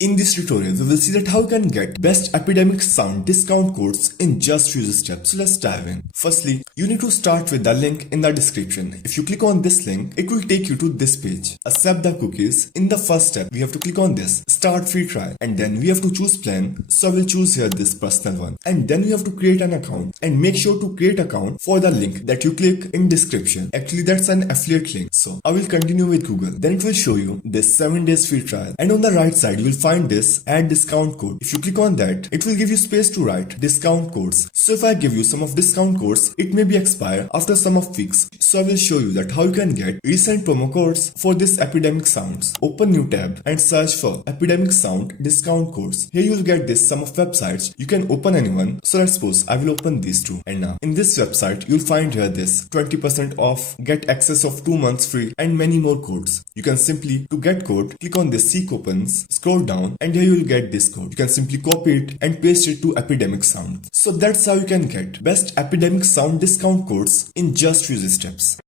In this tutorial, we will see that how you can get best Epidemic sound discount codes in just few steps. So let's dive in. Firstly, you need to start with the link in the description. If you click on this link, it will take you to this page. Accept the cookies. In the first step, we have to click on this start free trial, and then we have to choose plan. So I will choose here this personal one, and then we have to create an account and make sure to create account for the link that you click in description. Actually, that's an affiliate link. So I will continue with Google. Then it will show you this 7 days free trial, and on the right side you will find this add discount code. If you click on that, it will give you space to write discount codes. So if I give you some of discount codes, it may be expire after some of weeks. So I will show you that how you can get recent promo codes for this Epidemic sounds. Open new tab and search for Epidemic sound discount codes. Here you will get this sum of websites. You can open anyone. So let's suppose I will open these two. And now in this website, you'll find here this 20% off, get access of 2 months free, and many more codes. You can simply, to get code, click on the see coupons, scroll down, and here you will get this code. You can simply copy it and paste it to Epidemic sound. So that's how you can get best Epidemic sound discount codes in just few steps.